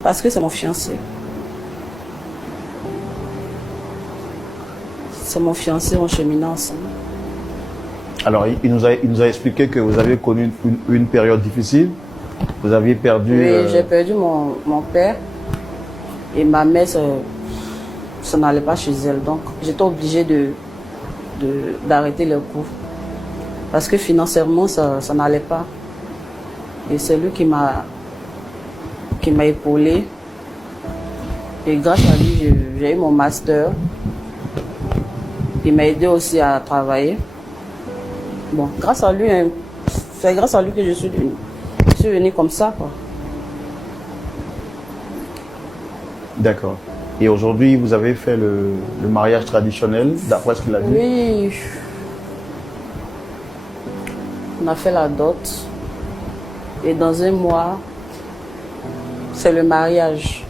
Parce que c'est mon fiancé. C'est mon fiancé, on cheminait ensemble. Alors, il nous a expliqué que vous avez connu une période difficile. Vous aviez perdu... Oui, j'ai perdu mon père. Et ma mère, ça n'allait pas chez elle. Donc, j'étais obligée d'arrêter les cours. Parce que financièrement, ça n'allait pas. Et c'est lui qui m'a épaulé. Et grâce à lui, j'ai eu mon master. Il m'a aidé aussi à travailler. Bon, grâce à lui, hein, c'est grâce à lui que je suis venue comme ça, quoi. D'accord. Et aujourd'hui, vous avez fait le mariage traditionnel, d'après ce qu'il a dit? Oui. On a fait la dot. Et dans un mois, c'est le mariage.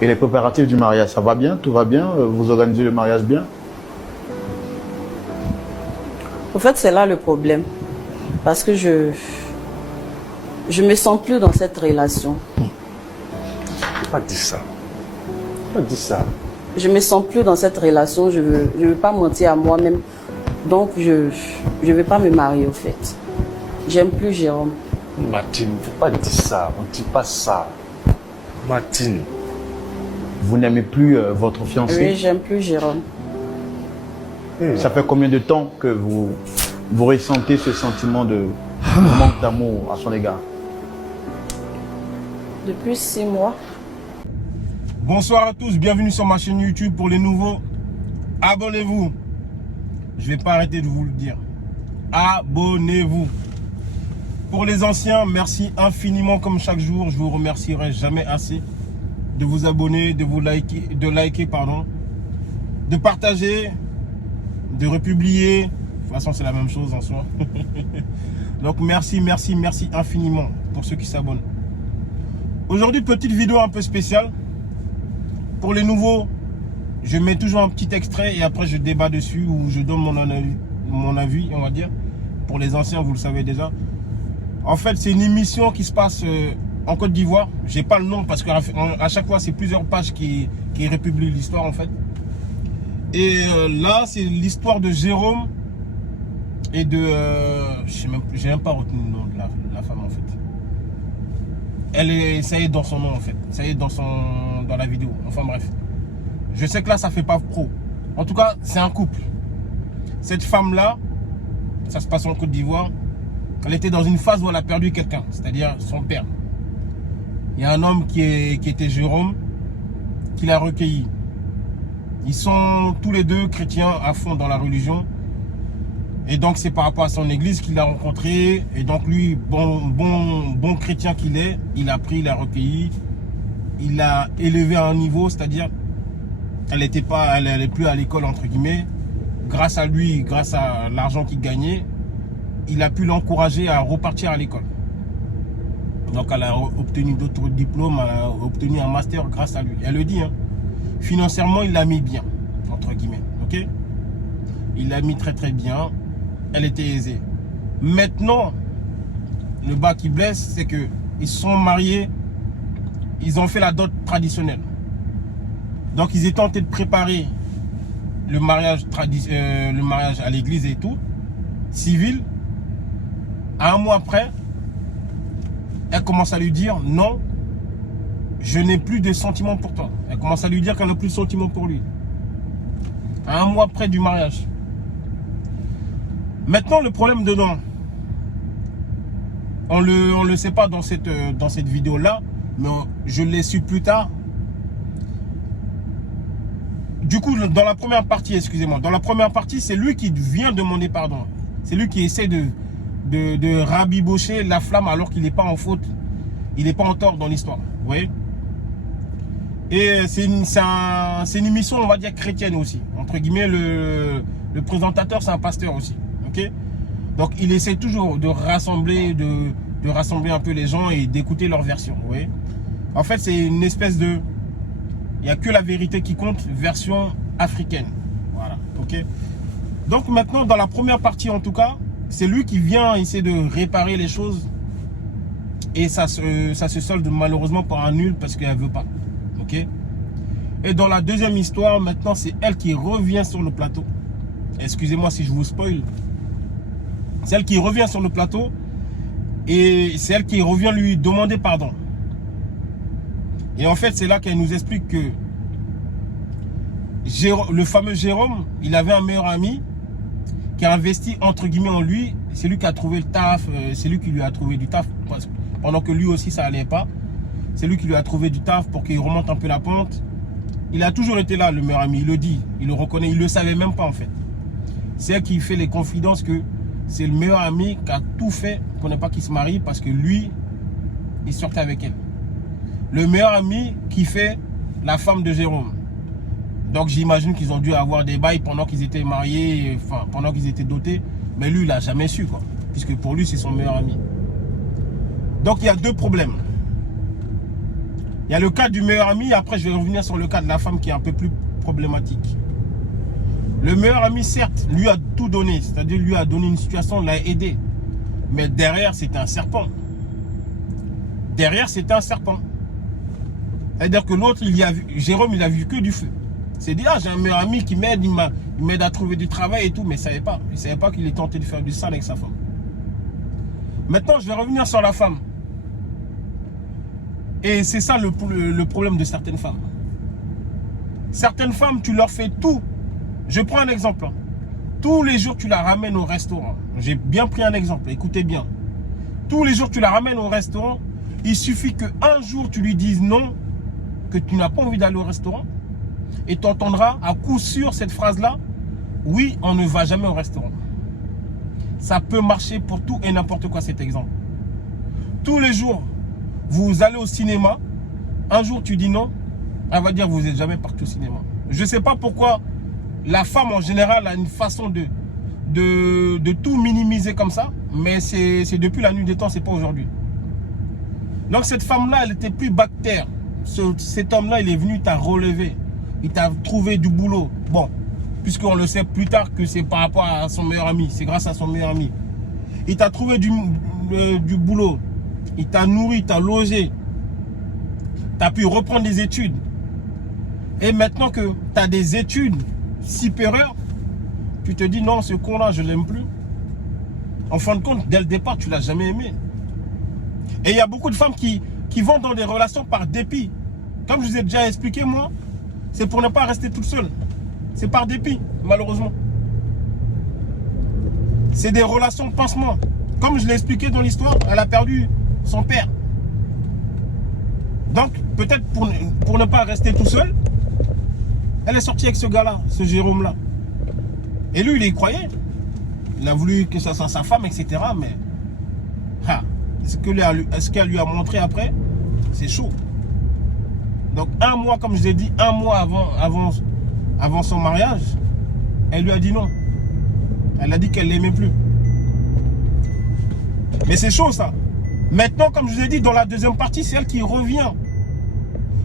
Et les préparatifs du mariage, ça va bien? Tout va bien? Vous organisez le mariage bien? En fait, c'est là le problème. Parce que je me sens plus dans cette relation. Pas dit ça. Pas dit ça. Je me sens plus dans cette relation. Je veux pas mentir à moi-même. Donc, je vais pas me marier, au fait. J'aime plus Jérôme. Martine, faut pas dire ça. On dit pas ça. Martine. Vous n'aimez plus votre fiancé? Oui, j'aime plus Jérôme. Ça fait combien de temps que vous ressentez ce sentiment de manque d'amour à son égard? Depuis 6 mois. Bonsoir à tous, bienvenue sur ma chaîne YouTube. Pour les nouveaux, abonnez-vous. Je vais pas arrêter de vous le dire. Abonnez-vous. Pour les anciens, merci infiniment comme chaque jour. Je vous remercierai jamais assez de vous abonner, de liker, de partager, de republier. De toute façon, c'est la même chose en soi. Donc merci infiniment pour ceux qui s'abonnent. Aujourd'hui, petite vidéo un peu spéciale. Pour les nouveaux, je mets toujours un petit extrait et après je débat dessus ou je donne mon avis, on va dire. Pour les anciens, vous le savez déjà. En fait, c'est une émission qui se passe en Côte d'Ivoire. J'ai pas le nom parce qu'à chaque fois, c'est plusieurs pages qui republient l'histoire en fait. Et là, c'est l'histoire de Jérôme et de... j'ai même pas retenu le nom de la femme en fait. Ça y est dans son nom en fait. Ça y est dans la vidéo. Enfin bref. Je sais que là, ça fait pas pro. En tout cas, c'est un couple. Cette femme-là, ça se passe en Côte d'Ivoire. Elle était dans une phase où elle a perdu quelqu'un, c'est-à-dire son père. Il y a un homme qui était Jérôme, qui l'a recueilli. Ils sont tous les deux chrétiens à fond dans la religion. Et donc, c'est par rapport à son église qu'il l'a rencontré. Et donc, lui, bon chrétien qu'il est, il a pris, il a recueilli. Il l'a élevé à un niveau, c'est-à-dire, elle n'est plus à l'école, entre guillemets. Grâce à lui, grâce à l'argent qu'il gagnait, il a pu l'encourager à repartir à l'école. Donc, elle a obtenu d'autres diplômes, elle a obtenu un master grâce à lui. Elle le dit, hein. Financièrement, il l'a mis bien, entre guillemets, ok? Il l'a mis très bien. Elle était aisée. Maintenant, le bas qui blesse, c'est que ils se sont mariés, ils ont fait la dot traditionnelle. Donc, ils étaient tentés de préparer le mariage à l'église et tout, civil. Un mois après, elle commence à lui dire non, je n'ai plus de sentiments pour toi. Elle commence à lui dire qu'elle n'a plus de sentiments pour lui. Un mois près du mariage. Maintenant, le problème dedans, on le sait pas dans cette vidéo-là, mais je l'ai su plus tard. Du coup, dans la première partie, excusez-moi, dans la première partie, c'est lui qui vient demander pardon. C'est lui qui essaie de rabibocher la flamme alors qu'il n'est pas en faute. Il n'est pas en tort dans l'histoire. Vous voyez? Et c'est une émission, on va dire, chrétienne aussi. Entre guillemets, le présentateur, c'est un pasteur aussi. Ok? Donc, il essaie toujours de rassembler un peu les gens et d'écouter leur version. Vous voyez? En fait, c'est une espèce de... Il n'y a que la vérité qui compte, version africaine. Voilà. Ok? Donc, maintenant, dans la première partie, en tout cas, c'est lui qui vient essayer de réparer les choses. Et ça se solde malheureusement par un nul parce qu'elle ne veut pas. Ok. Et dans la deuxième histoire, maintenant, c'est elle qui revient sur le plateau. Excusez-moi si je vous spoil. C'est elle qui revient sur le plateau. Et c'est elle qui revient lui demander pardon. Et en fait, c'est là qu'elle nous explique que le fameux Jérôme, il avait un meilleur ami qui a investi entre guillemets en lui. C'est lui qui a trouvé le taf. C'est lui qui lui a trouvé du taf. Pendant que lui aussi, ça allait pas. C'est lui qui lui a trouvé du taf pour qu'il remonte un peu la pente. Il a toujours été là, le meilleur ami. Il le dit, il le reconnaît. Il le savait même pas en fait. C'est elle qui fait les confidences que c'est le meilleur ami qui a tout fait pour ne pas qu'il se marie parce que lui, il sortait avec elle. Le meilleur ami qui fait la femme de Jérôme. Donc j'imagine qu'ils ont dû avoir des bails pendant qu'ils étaient mariés, enfin pendant qu'ils étaient dotés. Mais lui, il n'a jamais su quoi. Puisque pour lui, c'est son meilleur ami. Donc il y a deux problèmes. Il y a le cas du meilleur ami. Après, je vais revenir sur le cas de la femme qui est un peu plus problématique. Le meilleur ami, certes, lui a tout donné. C'est-à-dire lui a donné une situation, l'a aidé. Mais derrière, c'était un serpent. Derrière, c'était un serpent. C'est-à-dire que l'autre, Jérôme, il a vu que du feu. C'est dit, ah, j'ai un meilleur ami qui m'aide, il m'aide à trouver du travail et tout. Mais il ne savait pas. Il ne savait pas qu'il est tenté de faire du sale avec sa femme. Maintenant, je vais revenir sur la femme. Et c'est ça le problème de certaines femmes. Certaines femmes, tu leur fais tout. Je prends un exemple. Tous les jours, tu la ramènes au restaurant. J'ai bien pris un exemple, écoutez bien. Tous les jours, tu la ramènes au restaurant. Il suffit qu'un jour, tu lui dises non, que tu n'as pas envie d'aller au restaurant. Et tu entendras à coup sûr cette phrase-là. Oui, on ne va jamais au restaurant. Ça peut marcher pour tout et n'importe quoi cet exemple. Tous les jours, vous allez au cinéma. Un jour, tu dis non. Elle va dire vous n'êtes jamais parti au cinéma. Je ne sais pas pourquoi la femme en général a une façon de tout minimiser comme ça. Mais c'est depuis la nuit des temps, c'est pas aujourd'hui. Donc cette femme-là, elle n'était plus bactère. Cet homme-là, il est venu t'a relevé. Il t'a trouvé du boulot. Bon, puisqu'on le sait plus tard que c'est par rapport à son meilleur ami. C'est grâce à son meilleur ami. Il t'a trouvé du boulot. Il t'a nourri, il t'a logé. Tu as pu reprendre des études. Et maintenant que tu as des études supérieures, tu te dis non, ce con-là, je ne l'aime plus. En fin de compte, dès le départ, tu ne l'as jamais aimé. Et il y a beaucoup de femmes qui vont dans des relations par dépit. Comme je vous ai déjà expliqué, moi, c'est pour ne pas rester toute seule. C'est par dépit, malheureusement. C'est des relations pansement. Comme je l'ai expliqué dans l'histoire, elle a perdu son père. Donc, peut-être pour ne pas rester tout seul, elle est sortie avec ce gars-là, ce Jérôme-là. Et lui, il y croyait. Il a voulu que ça soit sa femme, etc. Mais est-ce qu'elle lui a montré après? C'est chaud. Donc, un mois, comme je l'ai dit, un mois avant son mariage, elle lui a dit non. Elle a dit qu'elle ne l'aimait plus. Mais c'est chaud, ça. Maintenant, comme je vous ai dit, dans la deuxième partie, c'est elle qui revient.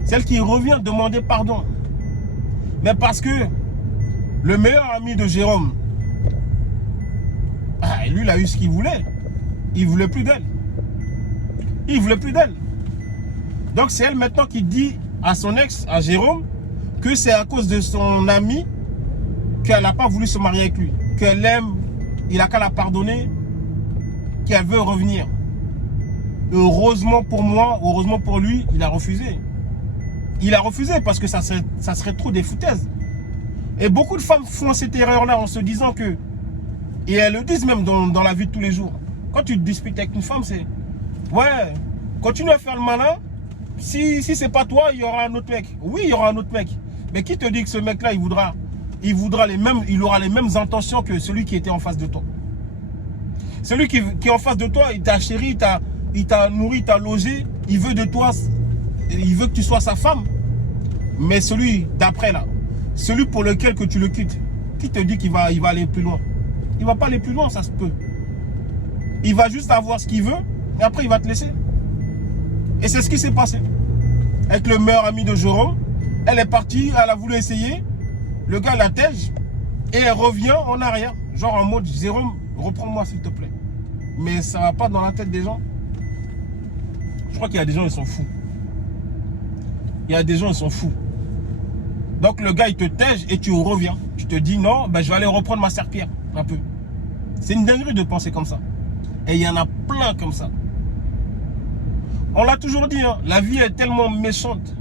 C'est elle qui revient demander pardon. Mais parce que le meilleur ami de Jérôme, lui, il a eu ce qu'il voulait. Il ne voulait plus d'elle. Il ne voulait plus d'elle. Donc, c'est elle maintenant qui dit à son ex, à Jérôme, que c'est à cause de son ami qu'elle n'a pas voulu se marier avec lui. Qu'elle l'aime, il a qu'à la pardonner, qu'elle veut revenir. Heureusement pour moi, heureusement pour lui, il a refusé. Il a refusé parce que ça serait trop des foutaises. Et beaucoup de femmes font cette erreur-là en se disant que, et elles le disent même dans la vie de tous les jours, quand tu te disputes avec une femme, c'est, ouais, continue à faire le malin, si c'est pas toi, il y aura un autre mec. Oui, il y aura un autre mec. Mais qui te dit que ce mec-là, il aura les mêmes intentions que celui qui était en face de toi. Celui qui est en face de toi, il t'a chéri, il t'a nourri, il t'a logé, il veut de toi, il veut que tu sois sa femme. Mais celui d'après là, celui pour lequel que tu le quittes, qui te dit qu'il va aller plus loin? Il ne va pas aller plus loin, ça se peut. Il va juste avoir ce qu'il veut et après il va te laisser. Et c'est ce qui s'est passé. Avec le meilleur ami de Jérôme, elle est partie, elle a voulu essayer, le gars la tège et elle revient en arrière. Genre en mode Jérôme, reprends-moi s'il te plaît. Mais ça va pas dans la tête des gens. Je crois qu'il y a des gens, ils sont fous. Il y a des gens, ils sont fous. Donc le gars, il te tège et tu reviens. Tu te dis, non, ben, je vais aller reprendre ma serpillère un peu. C'est une dinguerie de penser comme ça. Et il y en a plein comme ça. On l'a toujours dit, hein, la vie est tellement méchante.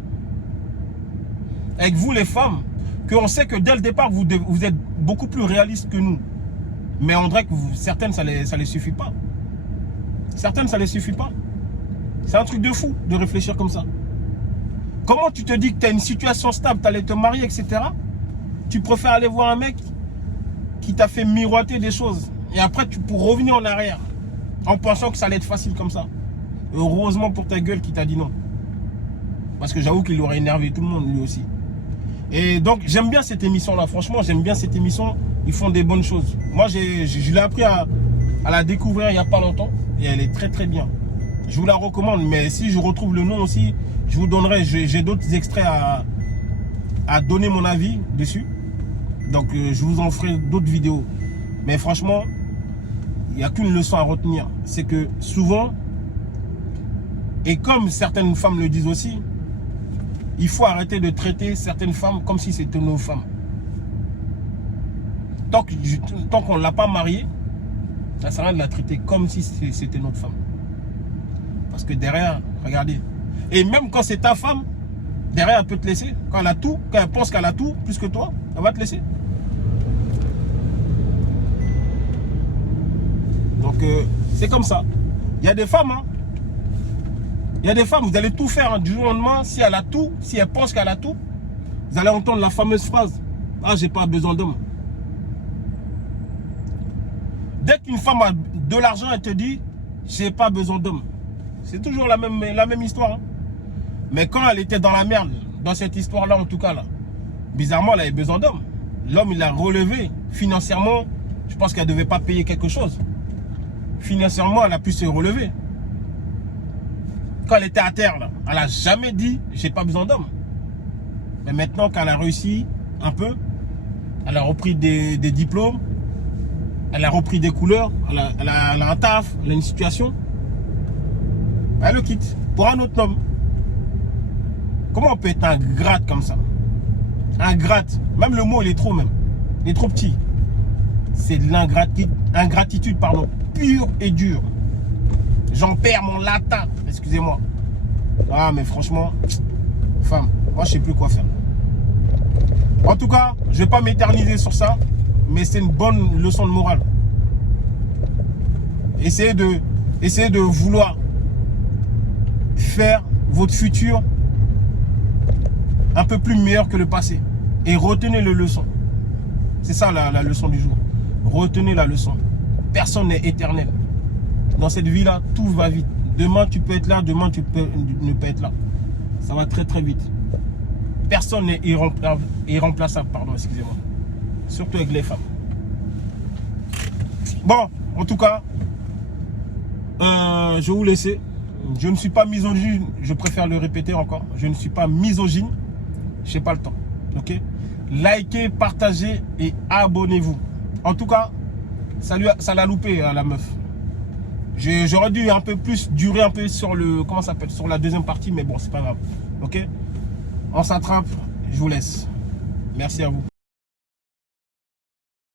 Avec vous les femmes, qu'on sait que dès le départ, vous êtes beaucoup plus réalistes que nous. Mais on dirait que certaines, ça les suffit pas. Certaines, ça les suffit pas. C'est un truc de fou de réfléchir comme ça. Comment tu te dis que tu as une situation stable, tu allais te marier, etc. Tu préfères aller voir un mec qui t'a fait miroiter des choses. Et après, pour revenir en arrière, en pensant que ça allait être facile comme ça. Heureusement pour ta gueule qui t'a dit non. Parce que j'avoue qu'il aurait énervé tout le monde, lui aussi. Et donc, j'aime bien cette émission-là. Franchement, j'aime bien cette émission. Ils font des bonnes choses. Moi, je l'ai appris à la découvrir il n'y a pas longtemps. Et elle est très, très bien. Je vous la recommande. Mais si je retrouve le nom aussi, je vous donnerai. J'ai d'autres extraits à donner mon avis dessus. Donc, je vous en ferai d'autres vidéos. Mais franchement, il n'y a qu'une leçon à retenir. C'est que souvent, et comme certaines femmes le disent aussi, il faut arrêter de traiter certaines femmes comme si c'était nos femmes. Tant qu'on ne l'a pas mariée, ça sert à rien de la traiter comme si c'était notre femme. Parce que derrière, regardez. Et même quand c'est ta femme, derrière, elle peut te laisser. Quand elle a tout, quand elle pense qu'elle a tout, plus que toi, elle va te laisser. Donc, c'est comme ça. Il y a des femmes, hein. Il y a des femmes, vous allez tout faire hein, du jour au lendemain. Si elle a tout, si elle pense qu'elle a tout, vous allez entendre la fameuse phrase. Ah, j'ai pas besoin d'homme. Dès qu'une femme a de l'argent, elle te dit, j'ai pas besoin d'homme. C'est toujours la même histoire. Hein. Mais quand elle était dans la merde, dans cette histoire-là en tout cas, là, bizarrement, elle avait besoin d'homme. L'homme, il l'a relevé. Financièrement, je pense qu'elle ne devait pas payer quelque chose. Financièrement, elle a pu se relever. Quand elle était à terre, là, elle n'a jamais dit « j'ai pas besoin d'homme ». Mais maintenant qu'elle a réussi un peu, elle a repris des diplômes, elle a repris des couleurs, elle a un taf, elle a une situation, elle le quitte pour un autre homme. Comment on peut être ingrate comme ça? Ingrate, même le mot il est trop même, il est trop petit. C'est de l'ingratitude, pardon, pure et dure. J'en perds mon latin, excusez-moi. Ah mais franchement, femme, moi je sais plus quoi faire. En tout cas, je vais pas m'éterniser sur ça, mais c'est une bonne leçon de morale. Essayez de vouloir faire votre futur un peu plus meilleur que le passé. Et retenez les leçons. C'est ça la leçon du jour. Retenez la leçon. Personne n'est éternel. Dans cette vie-là, tout va vite. Demain, tu peux être là. Demain, tu peux ne pas être là. Ça va très, très vite. Personne n'est irremplaçable. Pardon, excusez-moi. Surtout avec les femmes. Bon, en tout cas, je vais vous laisser. Je ne suis pas misogyne. Je préfère le répéter encore. Je ne suis pas misogyne. Je n'ai pas le temps. Ok? Likez, partagez et abonnez-vous. En tout cas, ça l'a loupé à la meuf. J'aurais dû un peu plus durer un peu sur le comment ça s'appelle sur la deuxième partie, mais bon, c'est pas grave. Ok, on s'attrape. Je vous laisse. Merci à vous.